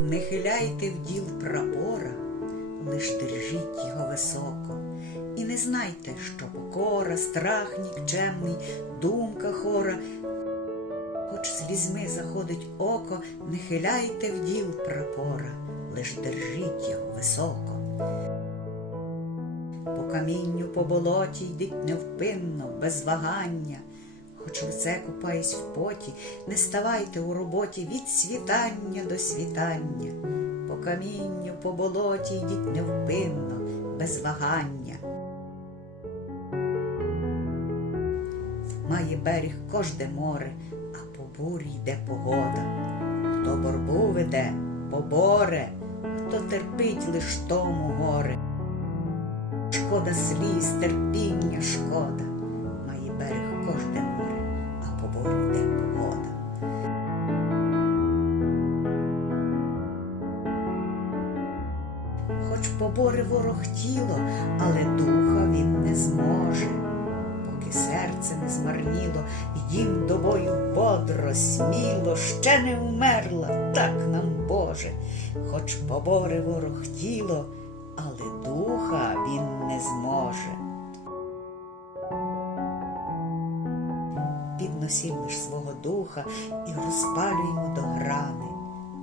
Не хиляйте в діл прапора, лиш держіть його високо. І не знайте, що покора, страх нікчемний, думка хора. Хоч слізьми заходить око, не хиляйте в діл прапора, лиш держіть його високо. По камінню, по болоті йдіть невпинно, без вагання. Хоч лице купаюсь в поті, не ставайте у роботі від світання до світання. По камінню, по болоті йдіть невпинно, без вагання. Має берег кожде море, а по бурі йде погода. Хто борбу веде, поборе, хто терпить лиш тому горе. Шкода сліз, терпіння, шкода, має берег кожне море, а по борі погода. Хоч побори ворог тіло, але духа він не зможе, поки серце не змарніло, їм до бою бодро, сміло, ще не вмерла, так нам Боже, хоч побори ворог тіло, але духа він не зможе. Підносім лиш свого духа і розпалюємо до грани.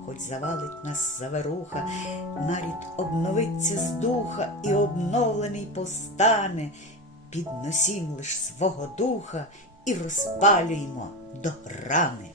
Хоч завалить нас заверуха, нарід обновиться з духа і обновлений постане. Підносім лиш свого духа і розпалюємо до грани.